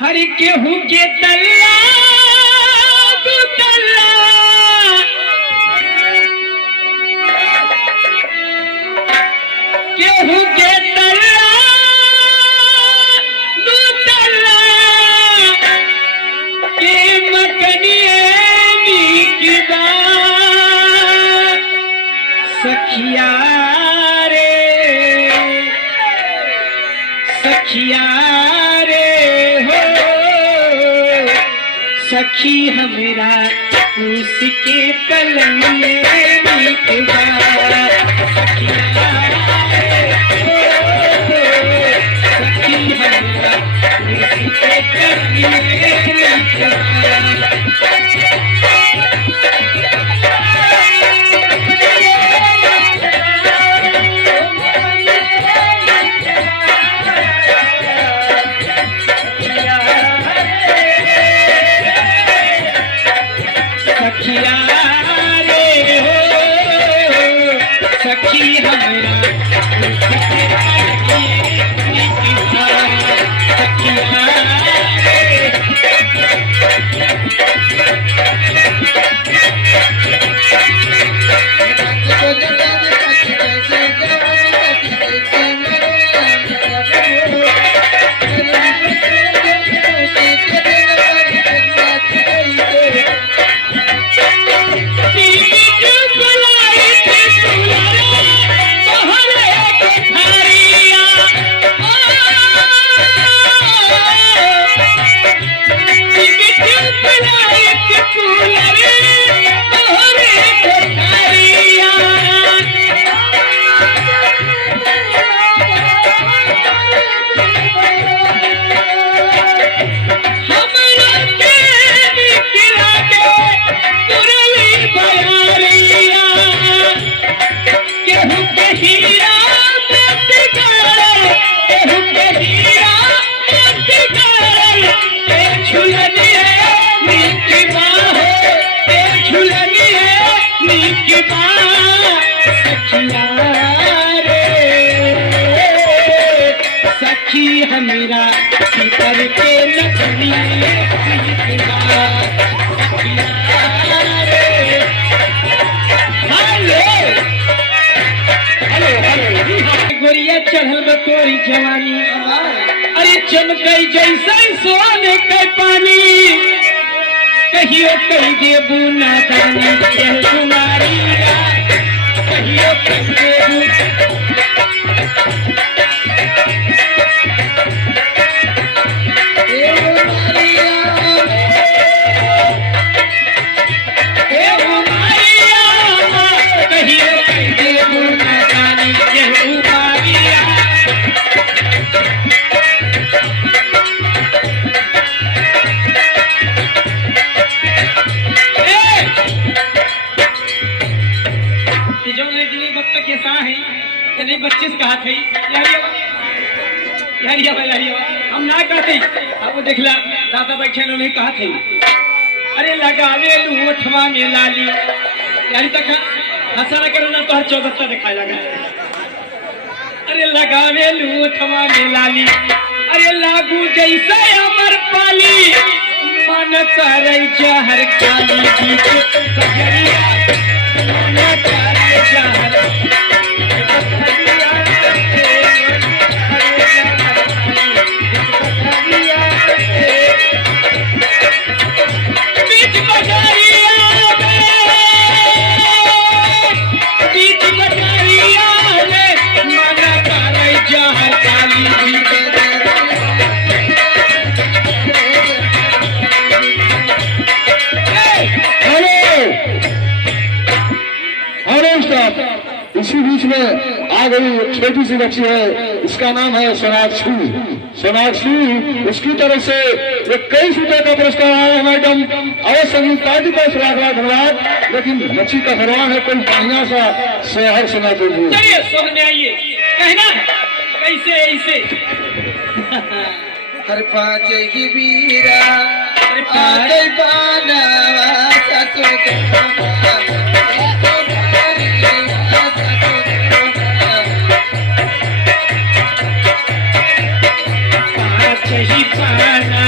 हर केहू के तल्ला दू तल्ला केहू के तल्ला दू तल्ला के मकनिए की बात सखिया रे सखिया सखी हमरा उसके तलने की बात सखिया सखी हमरा उसके तलने की सखी हमरा सखी हमरा पीतर के लकड़ी गोरिया चढ़ल बतोरी जवानी अरे चमकई जैसा सोने के पानी कहियो कही देबू नादानी कुमारी कहियो कही देबू बच्चे से कहा थे हम ना कहते अब देखला दादा बैठे नहीं कहा थे अरे लगावे लूठवा में लाली यारी तक हंसा ना करो ना तो हर 74 दिखाई लगा अरे लगावे लूठवा में लाली अरे लागू जैसे अमर पाली मन करे जहर काली बीच कजरिया मन करे जहर इसी बीच में आ गई छोटी सी बच्ची है, इसका नाम है सोनाक्षी। सोनाक्षी उसकी तरफ से कई रुपए का पुरस्कार आया है मैडम और संगीत पार्टी पर लाख लाख धन्यवाद। लेकिन बच्ची का फरमान है कोई बढ़िया सा शहर सुना दीजिए। चलिए सोहने आइए कहना है कैसे ऐसे हर पाँच ही वीरा पाना पाना